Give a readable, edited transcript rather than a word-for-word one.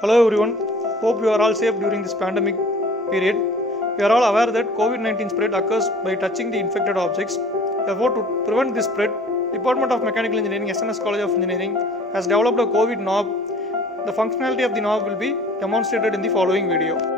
Hello everyone, hope you are all safe during this pandemic period. We are all aware that COVID-19 spread occurs by touching the infected objects. Therefore, to prevent this spread, Department of Mechanical Engineering, SNS College of Engineering has developed a COVID knob. The functionality of the knob will be demonstrated in the following video.